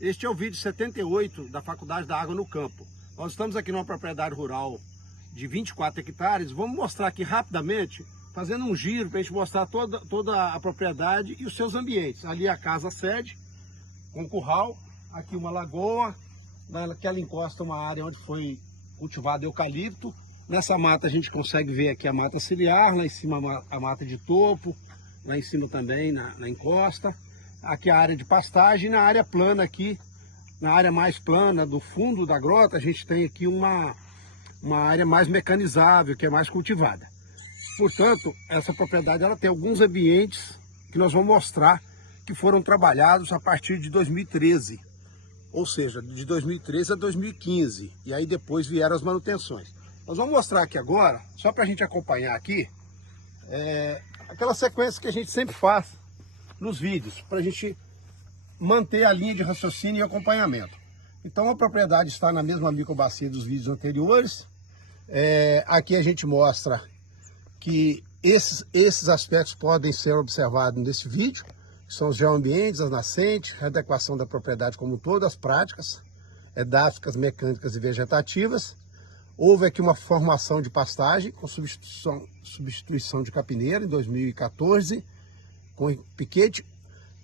Este é o vídeo 78 da Faculdade da Água no Campo. Nós estamos aqui numa propriedade rural de 24 hectares. Vamos mostrar aqui rapidamente, fazendo um giro para a gente mostrar toda a propriedade e os seus ambientes. Ali a casa sede, com curral, aqui uma lagoa, naquela encosta uma área onde foi cultivado eucalipto. Nessa mata a gente consegue ver aqui a mata ciliar, lá em cima a mata de topo, lá em cima também na encosta. Aqui a área de pastagem, e na área plana aqui, na área mais plana do fundo da grota, a gente tem aqui uma área mais mecanizável, que é mais cultivada. Portanto, essa propriedade ela tem alguns ambientes que nós vamos mostrar que foram trabalhados a partir de 2013. Ou seja, de 2013 a 2015. E aí depois vieram as manutenções. Nós vamos mostrar aqui agora, só para a gente acompanhar aqui, aquela sequência que a gente sempre faz nos vídeos, para a gente manter a linha de raciocínio e acompanhamento. Então a propriedade está na mesma microbacia dos vídeos anteriores. Aqui a gente mostra que esses aspectos podem ser observados nesse vídeo, que são os geoambientes, as nascentes, a adequação da propriedade como todas as práticas edáficas, mecânicas e vegetativas. Houve aqui uma formação de pastagem com substituição de capineira em 2014, com piquete.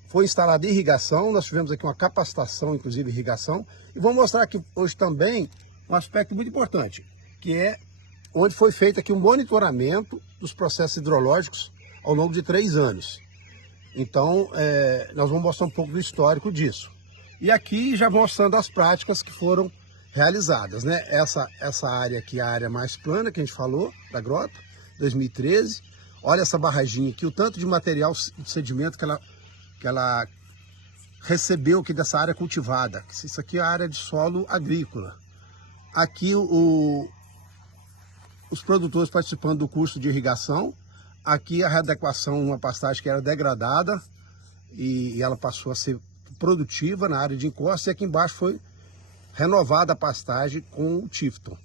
Foi instalada irrigação, nós tivemos aqui uma capacitação, inclusive irrigação, e vou mostrar aqui hoje também um aspecto muito importante, que é onde foi feito aqui um monitoramento dos processos hidrológicos ao longo de 3 anos. Então, nós vamos mostrar um pouco do histórico disso. E aqui já mostrando as práticas que foram realizadas, né? Essa área aqui é a área mais plana que a gente falou, da grota, 2013. Olha essa barraginha aqui, o tanto de material de sedimento que ela recebeu aqui dessa área cultivada. Isso aqui é a área de solo agrícola. Aqui os produtores participando do curso de irrigação. Aqui a readequação, uma pastagem que era degradada e ela passou a ser produtiva na área de encosta. E aqui embaixo foi renovada a pastagem com o Tifton.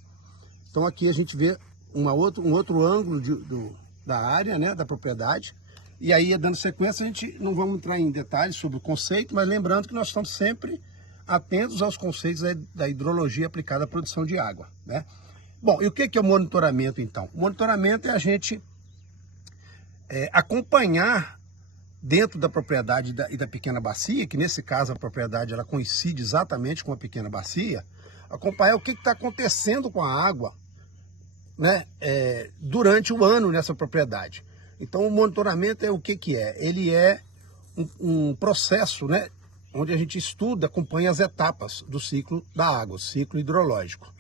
Então aqui a gente vê um outro ângulo da área, né, da propriedade. E aí, dando sequência, a gente não vamos entrar em detalhes sobre o conceito, mas lembrando que nós estamos sempre atentos aos conceitos da hidrologia aplicada à produção de água, né? Bom, e o que é o monitoramento, então? O monitoramento é a gente acompanhar dentro da propriedade e da pequena bacia, que nesse caso a propriedade ela coincide exatamente com a pequena bacia, acompanhar o que está acontecendo com a água, né, durante o ano nessa propriedade. Então o monitoramento é o que é? Ele é um processo, né, onde a gente estuda, acompanha as etapas do ciclo da água, o ciclo hidrológico.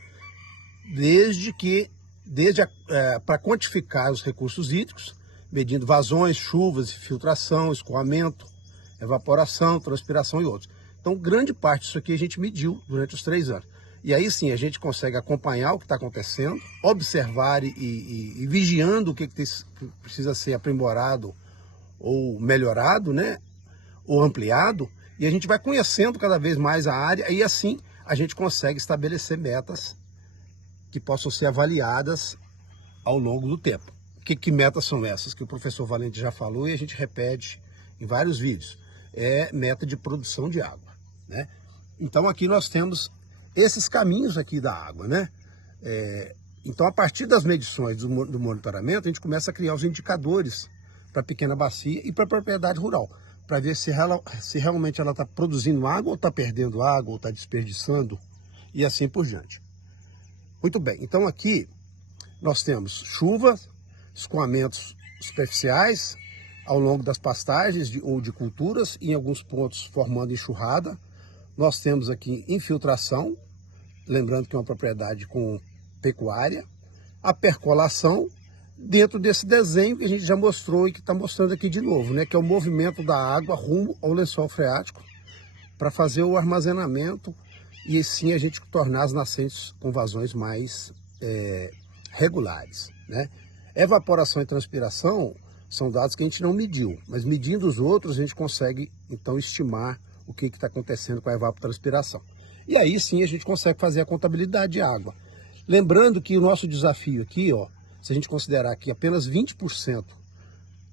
Para quantificar os recursos hídricos, medindo vazões, chuvas, filtração, escoamento, evaporação, transpiração e outros. Então grande parte disso aqui a gente mediu durante os 3 anos. E aí sim a gente consegue acompanhar o que está acontecendo, observar e vigiando o que precisa ser aprimorado ou melhorado, né? Ou ampliado. E a gente vai conhecendo cada vez mais a área e assim a gente consegue estabelecer metas que possam ser avaliadas ao longo do tempo. Que metas são essas? Que o professor Valente já falou e a gente repete em vários vídeos. É meta de produção de água, né? Então aqui nós temos esses caminhos aqui da água, né? Então, a partir das medições do monitoramento, a gente começa a criar os indicadores para a pequena bacia e para a propriedade rural, para ver se realmente ela está produzindo água, ou está perdendo água, ou está desperdiçando, e assim por diante. Muito bem, então aqui nós temos chuvas, escoamentos superficiais ao longo das pastagens ou de culturas, em alguns pontos formando enxurrada. Nós temos aqui infiltração, lembrando que é uma propriedade com pecuária, a percolação, dentro desse desenho que a gente já mostrou e que está mostrando aqui de novo, né, que é o movimento da água rumo ao lençol freático para fazer o armazenamento e assim a gente tornar as nascentes com vazões mais regulares, né? Evaporação e transpiração são dados que a gente não mediu, mas medindo os outros a gente consegue então estimar o que está acontecendo com a evapotranspiração. E aí sim a gente consegue fazer a contabilidade de água. Lembrando que o nosso desafio aqui, ó, se a gente considerar que apenas 20%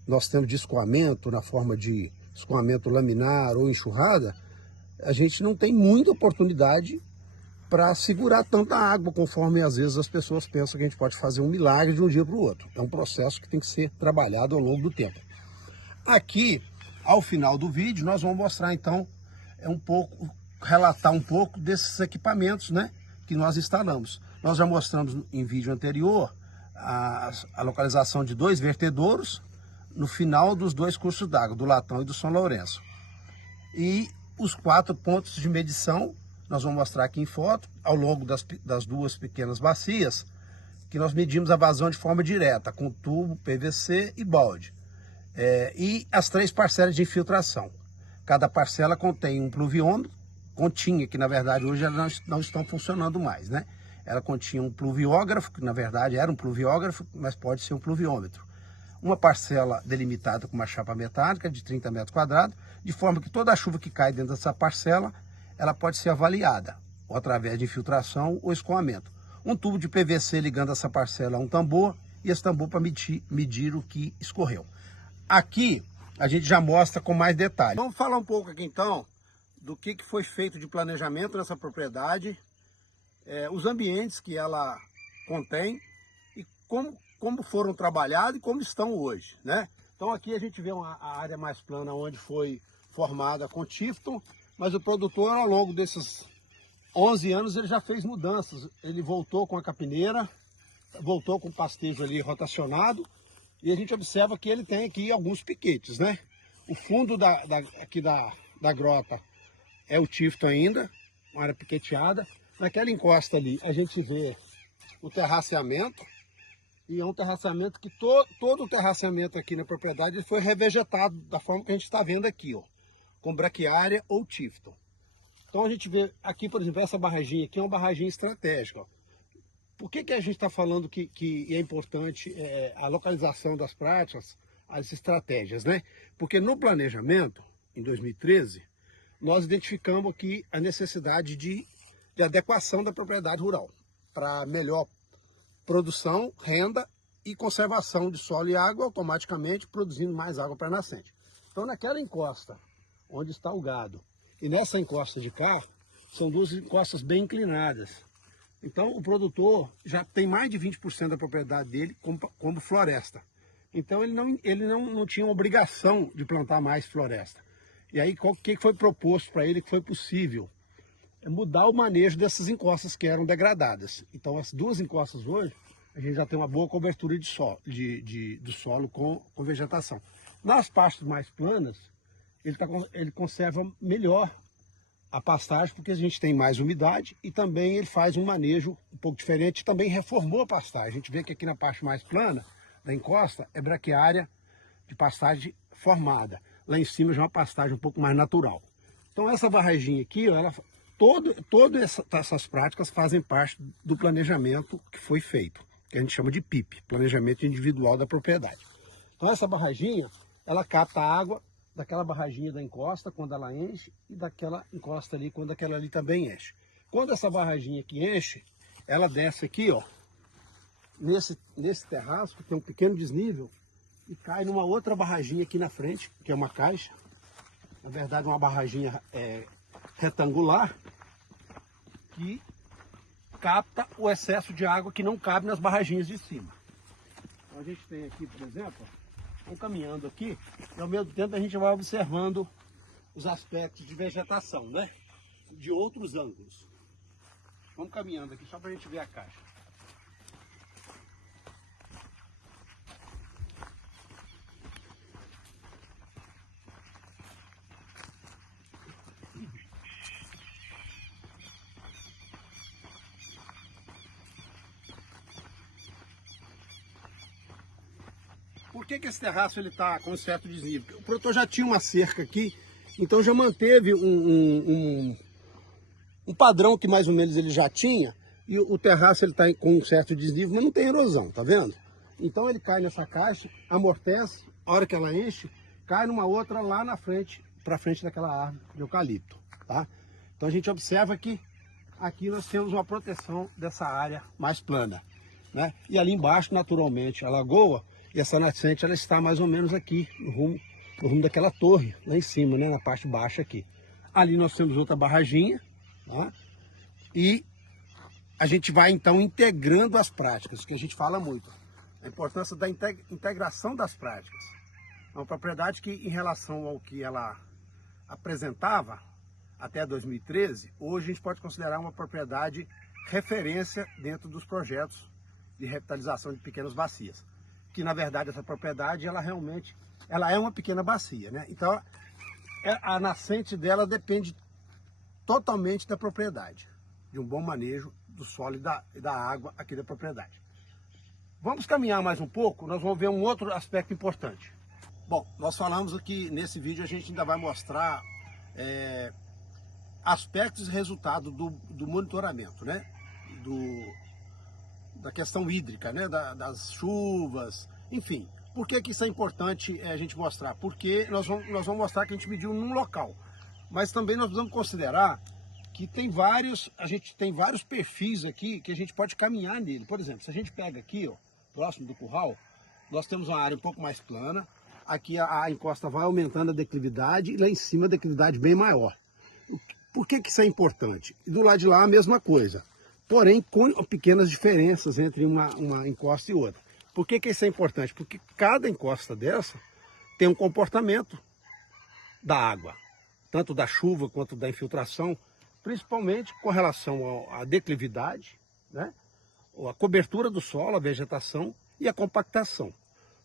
nós temos de escoamento na forma de escoamento laminar ou enxurrada, a gente não tem muita oportunidade para segurar tanta água, conforme às vezes as pessoas pensam que a gente pode fazer um milagre de um dia para o outro. É um processo que tem que ser trabalhado ao longo do tempo. Aqui, ao final do vídeo, nós vamos mostrar então, relatar um pouco desses equipamentos, né, que nós instalamos. Nós já mostramos em vídeo anterior a localização de 2 vertedouros no final dos 2 cursos d'água, do Latão e do São Lourenço. E os 4 pontos de medição, nós vamos mostrar aqui em foto, ao longo das 2 pequenas bacias, que nós medimos a vazão de forma direta, com tubo, PVC e balde. E as 3 parcelas de infiltração. Cada parcela contém um pluviômetro, continha, que na verdade hoje elas não estão funcionando mais, né? Ela continha um pluviógrafo, que na verdade era um pluviógrafo, mas pode ser um pluviômetro. Uma parcela delimitada com uma chapa metálica de 30 metros quadrados, de forma que toda a chuva que cai dentro dessa parcela, ela pode ser avaliada, ou através de infiltração ou escoamento. Um tubo de PVC ligando essa parcela a um tambor, e esse tambor para medir o que escorreu. Aqui a gente já mostra com mais detalhe. Vamos falar um pouco aqui então do que foi feito de planejamento nessa propriedade, os ambientes que ela contém e como foram trabalhados e como estão hoje, né? Então aqui a gente vê a área mais plana onde foi formada com Tifton, mas o produtor ao longo desses 11 anos ele já fez mudanças. Ele voltou com a capineira, voltou com o pastejo ali rotacionado, e a gente observa que ele tem aqui alguns piquetes, né? O fundo aqui da grota é o Tifton ainda, uma área piqueteada. Naquela encosta ali a gente vê o terraceamento, e é um terraceamento que todo o terraceamento aqui na propriedade foi revegetado da forma que a gente está vendo aqui, ó, com braquiária ou Tifton. Então a gente vê aqui, por exemplo, essa barraginha aqui é uma barraginha estratégica, ó. Por que a gente está falando que é importante a localização das práticas, as estratégias, né? Porque no planejamento, em 2013, nós identificamos aqui a necessidade de adequação da propriedade rural para melhor produção, renda e conservação de solo e água, automaticamente produzindo mais água para a nascente. Então naquela encosta onde está o gado e nessa encosta de cá, são 2 encostas bem inclinadas. Então o produtor já tem mais de 20% da propriedade dele como floresta. Então ele não tinha obrigação de plantar mais floresta. E aí o que foi proposto para ele que foi possível? É mudar o manejo dessas encostas que eram degradadas. Então as 2 encostas hoje, a gente já tem uma boa cobertura do solo com vegetação. Nas partes mais planas, ele conserva melhor a pastagem, porque a gente tem mais umidade e também ele faz um manejo um pouco diferente, também reformou a pastagem. A gente vê que aqui na parte mais plana da encosta é braquiária de pastagem formada. Lá em cima já é uma pastagem um pouco mais natural. Então essa barraginha aqui, ó, todas essas práticas fazem parte do planejamento que foi feito, que a gente chama de PIP, Planejamento Individual da Propriedade. Então essa barraginha, ela capta a água daquela barraginha da encosta quando ela enche e daquela encosta ali quando aquela ali também enche. Quando essa barraginha aqui enche, ela desce aqui, ó, nesse terraço que tem um pequeno desnível e cai numa outra barraginha aqui na frente, que é uma caixa, na verdade uma barraginha retangular, que capta o excesso de água que não cabe nas barraginhas de cima. Então a gente tem aqui, por exemplo, vamos caminhando aqui, e ao mesmo tempo a gente vai observando os aspectos de vegetação, né? De outros ângulos. Vamos caminhando aqui só para a gente ver a caixa. Por que esse terraço está com certo desnível? O produtor já tinha uma cerca aqui, então já manteve um padrão que mais ou menos ele já tinha, e o terraço ele está com um certo desnível, mas não tem erosão, tá vendo? Então ele cai nessa caixa, amortece, a hora que ela enche, cai numa outra lá na frente, para frente daquela árvore de eucalipto, tá? Então a gente observa que aqui nós temos uma proteção dessa área mais plana, né? E ali embaixo, naturalmente, a lagoa, e essa nascente ela está mais ou menos aqui, no rumo daquela torre, lá em cima, né? Na parte baixa aqui. Ali nós temos outra barraginha, tá? E a gente vai então integrando as práticas, que a gente fala muito. A importância da integração das práticas. É uma propriedade que, em relação ao que ela apresentava até 2013, hoje a gente pode considerar uma propriedade referência dentro dos projetos de revitalização de pequenas bacias. Que na verdade essa propriedade ela é uma pequena bacia, né? Então a nascente dela depende totalmente da propriedade, de um bom manejo do solo e da água aqui da propriedade. Vamos caminhar mais um pouco, nós vamos ver um outro aspecto importante. Bom, nós falamos aqui nesse vídeo, a gente ainda vai mostrar aspectos e resultados do monitoramento, né? Da questão hídrica, né? Das chuvas, enfim. Por que isso é importante a gente mostrar? Porque nós vamos mostrar que a gente mediu num local, mas também nós precisamos considerar que a gente tem vários perfis aqui que a gente pode caminhar nele. Por exemplo, se a gente pega aqui, ó, próximo do curral, nós temos uma área um pouco mais plana, aqui a encosta vai aumentando a declividade e lá em cima a declividade bem maior. Por que isso é importante? E do lado de lá a mesma coisa, porém com pequenas diferenças entre uma encosta e outra. Por que isso é importante? Porque cada encosta dessa tem um comportamento da água, tanto da chuva quanto da infiltração, principalmente com relação à declividade, né? A cobertura do solo, a vegetação e a compactação.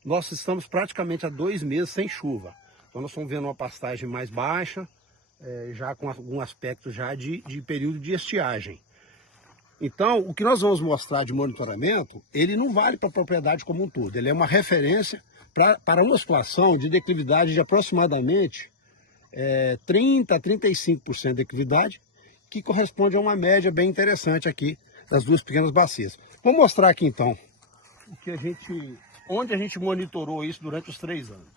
Nós estamos praticamente há 2 meses sem chuva, então nós estamos vendo uma pastagem mais baixa, já com algum aspecto já de período de estiagem. Então, o que nós vamos mostrar de monitoramento, ele não vale para a propriedade como um todo. Ele é uma referência para uma situação de declividade de aproximadamente 30% a 35% de declividade, que corresponde a uma média bem interessante aqui das duas pequenas bacias. Vou mostrar aqui então onde a gente monitorou isso durante os 3 anos.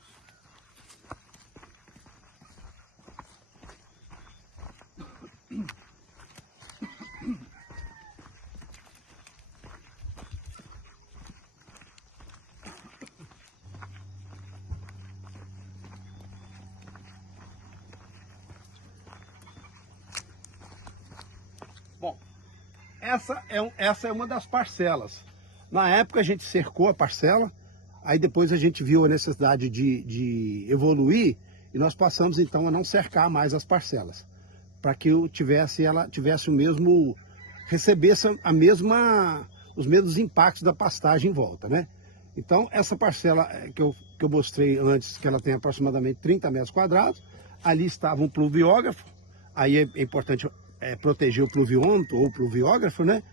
Bom, essa é uma das parcelas. Na época a gente cercou a parcela, aí depois a gente viu a necessidade de evoluir e nós passamos então a não cercar mais as parcelas, para que ela tivesse o mesmo, recebesse os mesmos impactos da pastagem em volta, né? Então essa parcela que eu mostrei antes, que ela tem aproximadamente 30 metros quadrados, ali estava um pluviógrafo, aí é importante proteger o pluviômetro ou o pluviógrafo, né?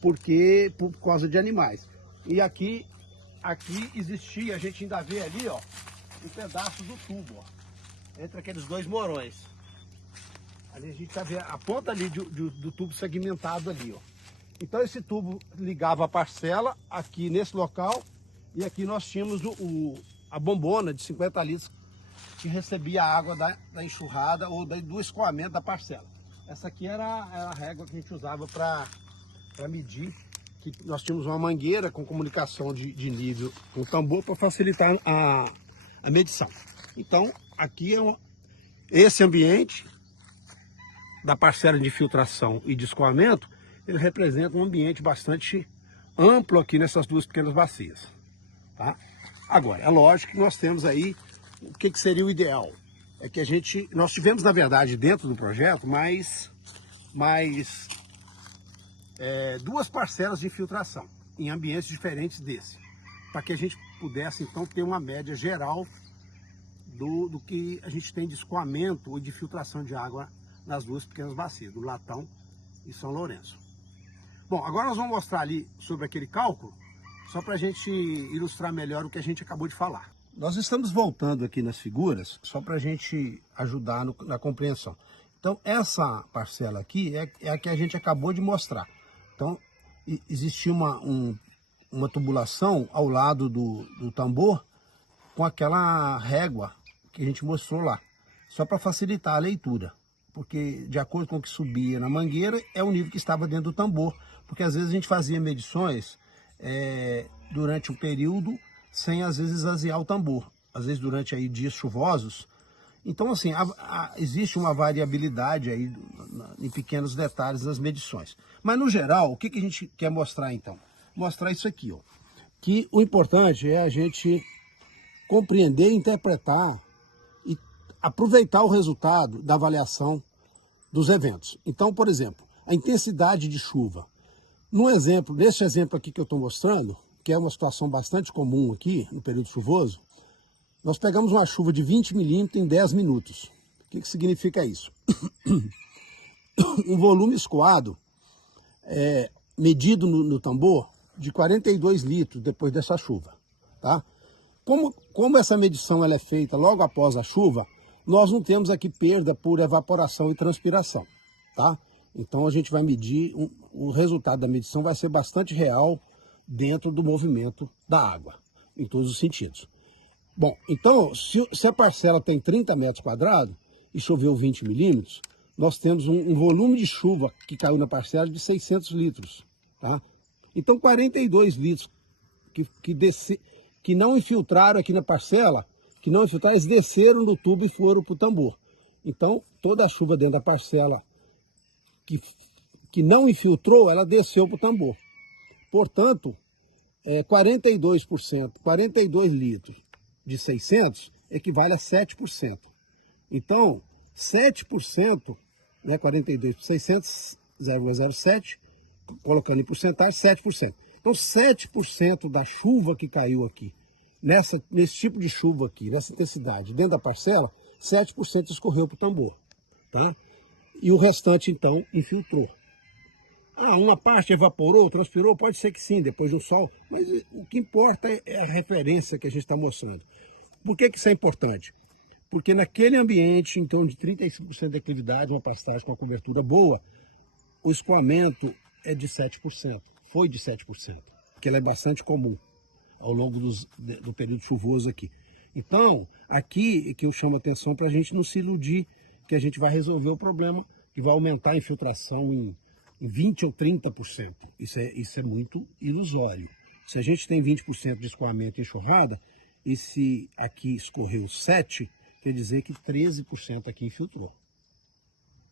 Por causa de animais. E aqui existia, a gente ainda vê ali, ó, um pedaço do tubo, ó, entre aqueles 2 morões. Ali a gente tá vendo a ponta ali do tubo segmentado ali, ó. Então esse tubo ligava a parcela aqui nesse local, e aqui nós tínhamos a bombona de 50 litros que recebia a água da enxurrada ou do escoamento da parcela. Essa aqui era a régua que a gente usava para medir, que nós tínhamos uma mangueira com comunicação de nível com o tambor para facilitar a medição. Então aqui esse ambiente da parcela de filtração e de escoamento, ele representa um ambiente bastante amplo aqui nessas duas pequenas bacias, tá? Agora, é lógico que nós temos aí, o que seria o ideal? É que nós tivemos, na verdade, dentro do projeto, mais 2 parcelas de infiltração, em ambientes diferentes desse, para que a gente pudesse, então, ter uma média geral do que a gente tem de escoamento ou de filtração de água nas duas pequenas bacias, do Latão e São Lourenço. Bom, agora nós vamos mostrar ali sobre aquele cálculo, só para a gente ilustrar melhor o que a gente acabou de falar. Nós estamos voltando aqui nas figuras, só para a gente ajudar na compreensão. Então, essa parcela aqui é a que a gente acabou de mostrar. Então, existia uma tubulação ao lado do tambor com aquela régua que a gente mostrou lá, só para facilitar a leitura. Porque de acordo com o que subia na mangueira, é o nível que estava dentro do tambor. Porque às vezes a gente fazia medições durante um período sem às vezes esvaziar o tambor. Às vezes durante aí dias chuvosos, Então, assim, existe uma variabilidade aí em pequenos detalhes das medições. Mas, no geral, o que a gente quer mostrar, então? Mostrar isso aqui, ó. Que o importante é a gente compreender, interpretar e aproveitar o resultado da avaliação dos eventos. Então, por exemplo, a intensidade de chuva. Nesse exemplo aqui que eu estou mostrando, que é uma situação bastante comum aqui no período chuvoso, nós pegamos uma chuva de 20 milímetros em 10 minutos. O que significa isso? Um volume escoado, medido no tambor, de 42 litros depois dessa chuva. Tá? Como essa medição ela é feita logo após a chuva, nós não temos aqui perda por evaporação e transpiração. Tá? Então a gente vai medir, o resultado da medição vai ser bastante real dentro do movimento da água, em todos os sentidos. Bom, então, se a parcela tem 30 metros quadrados e choveu 20 milímetros, nós temos um volume de chuva que caiu na parcela de 600 litros. Tá? Então, 42 litros que não infiltraram aqui na parcela, eles desceram do tubo e foram para o tambor. Então, toda a chuva dentro da parcela que não infiltrou, ela desceu para o tambor. Portanto, 42%, 42 litros de 600 equivale a 7%. Então, 7%, 42 por 600, 0,07, colocando em porcentagem, 7%. Então, 7% da chuva que caiu aqui, nesse tipo de chuva aqui, nessa intensidade, dentro da parcela, 7% escorreu para o tambor. Tá? E o restante, então, infiltrou. Uma parte evaporou, transpirou, pode ser que sim, depois do sol, mas o que importa é a referência que a gente está mostrando. Por que isso é importante? Porque naquele ambiente, em torno de 35% de declividade, uma pastagem com uma cobertura boa, o escoamento é de 7%, foi de 7%, que ele é bastante comum ao longo do período chuvoso aqui. Então, aqui é que eu chamo a atenção para a gente não se iludir que a gente vai resolver o problema, que vai aumentar a infiltração em 20% ou 30%. Isso é muito ilusório. Se a gente tem 20% de escoamento e enxurrada, e se aqui escorreu 7%, quer dizer que 13% aqui infiltrou,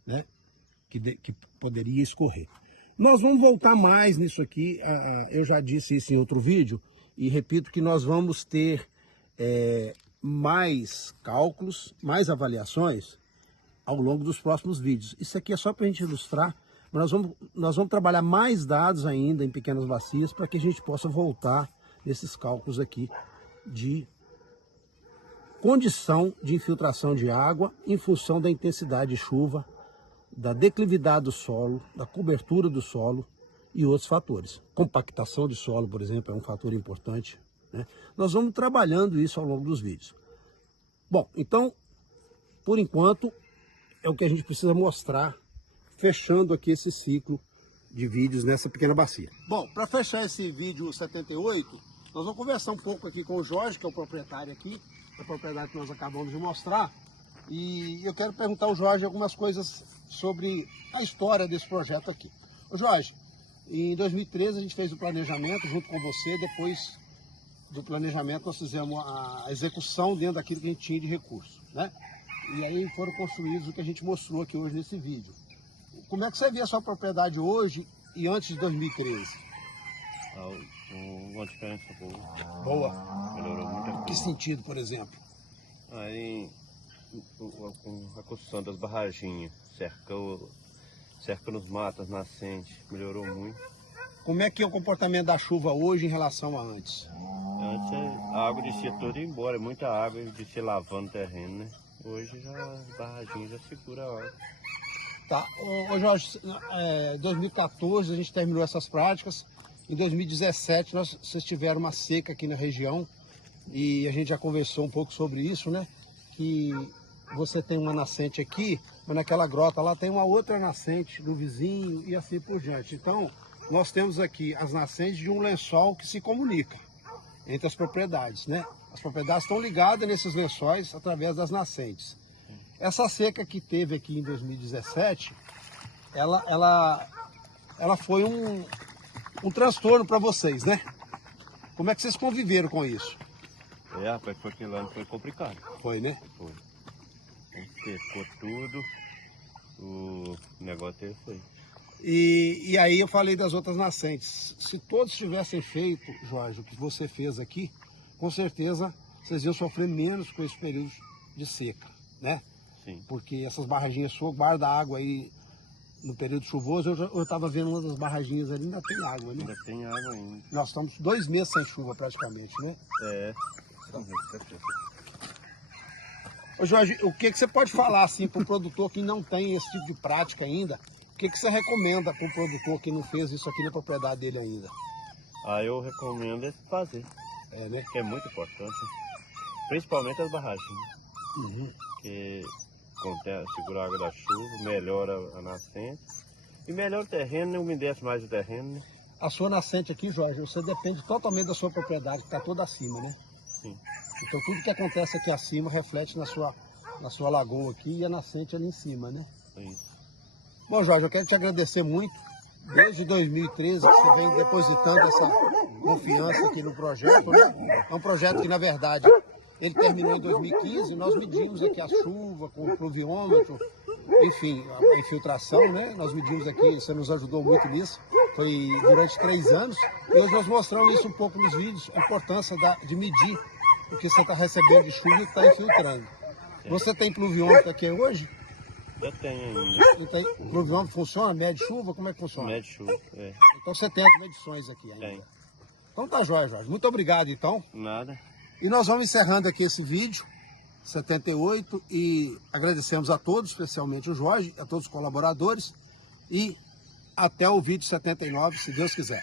né? Que poderia escorrer. Nós vamos voltar mais nisso aqui, eu já disse isso em outro vídeo, e repito que nós vamos ter mais cálculos, mais avaliações ao longo dos próximos vídeos. Isso aqui é só para a gente ilustrar, mas nós vamos trabalhar mais dados ainda em pequenas bacias para que a gente possa voltar nesses cálculos aqui de condição de infiltração de água em função da intensidade de chuva, da declividade do solo, da cobertura do solo e outros fatores. Compactação de solo, por exemplo, é um fator importante, né? Nós vamos trabalhando isso ao longo dos vídeos. Bom, então, por enquanto, é o que a gente precisa mostrar, fechando aqui esse ciclo de vídeos nessa pequena bacia. Bom, para fechar esse vídeo 78, nós vamos conversar um pouco aqui com o Jorge, que é o proprietário aqui, da propriedade que nós acabamos de mostrar. E eu quero perguntar ao Jorge algumas coisas sobre a história desse projeto aqui. Ô Jorge, em 2013 a gente fez o planejamento junto com você, depois do planejamento nós fizemos a execução dentro daquilo que a gente tinha de recurso, né? E aí foram construídos o que a gente mostrou aqui hoje nesse vídeo. Como é que você vê a sua propriedade hoje e antes de 2013? Uma diferença boa. Boa. Melhorou muita coisa. Que sentido, por exemplo? Aí, com a construção das barraginhas, cerca nos matas, nascentes, melhorou muito. Como é que é o comportamento da chuva hoje em relação a antes? Antes a água descia toda embora, muita água descia lavando o terreno, né? Hoje já as barraginhas já seguram a água. Tá, ô Jorge, em 2014 a gente terminou essas práticas, em 2017 vocês tiveram uma seca aqui na região e a gente já conversou um pouco sobre isso, né? Que você tem uma nascente aqui, mas naquela grota lá tem uma outra nascente do vizinho e assim por diante. Então, nós temos aqui as nascentes de um lençol que se comunica entre as propriedades, né? As propriedades estão ligadas nesses lençóis através das nascentes. Essa seca que teve aqui em 2017, ela foi um transtorno para vocês, né? Como é que vocês conviveram com isso? Rapaz, foi aquele ano foi complicado. Foi, né? Foi. secou tudo. O negócio é esse aí. E aí eu falei das outras nascentes. Se todos tivessem feito, Jorge, o que você fez aqui, com certeza vocês iam sofrer menos com esse período de seca, né? Sim. Porque essas barraginhas suas guardam água aí no período chuvoso. Eu estava vendo uma das barraginhas ali, ainda tem água, né? Ainda tem água ainda. Nós estamos 2 meses sem chuva praticamente, né? É. Ô Jorge, o que você pode falar assim para o produtor que não tem esse tipo de prática ainda? O que você recomenda para o produtor que não fez isso aqui na propriedade dele ainda? Eu recomendo fazer. É, né? Que é muito importante. Principalmente as barragens. Uhum. Que segura a água da chuva, melhora a nascente. E melhora o terreno, né? Umedece mais o terreno, né? A sua nascente aqui, Jorge, você depende totalmente da sua propriedade, que está toda acima, né? Sim. Então tudo que acontece aqui acima reflete na sua lagoa aqui e a nascente ali em cima, né? Isso. Bom, Jorge, eu quero te agradecer muito. Desde 2013 que você vem depositando essa confiança aqui no projeto, né? É um projeto que, na verdade, ele terminou em 2015 e nós medimos aqui a chuva com o pluviômetro, enfim, a infiltração, né? Nós medimos aqui, você nos ajudou muito nisso. Foi durante 3 anos e hoje nós mostramos isso um pouco nos vídeos, a importância de medir o que você está recebendo de chuva e o que está infiltrando. Você tem pluviômetro aqui hoje? Eu tenho ainda. O pluviômetro funciona? Mede chuva? Como é que funciona? Mede chuva, é. Então você tem as medições aqui ainda? Tem. Então tá jóia, Jorge. Muito obrigado, então. Nada. E nós vamos encerrando aqui esse vídeo 78 e agradecemos a todos, especialmente o Jorge, a todos os colaboradores e até o vídeo 79, se Deus quiser.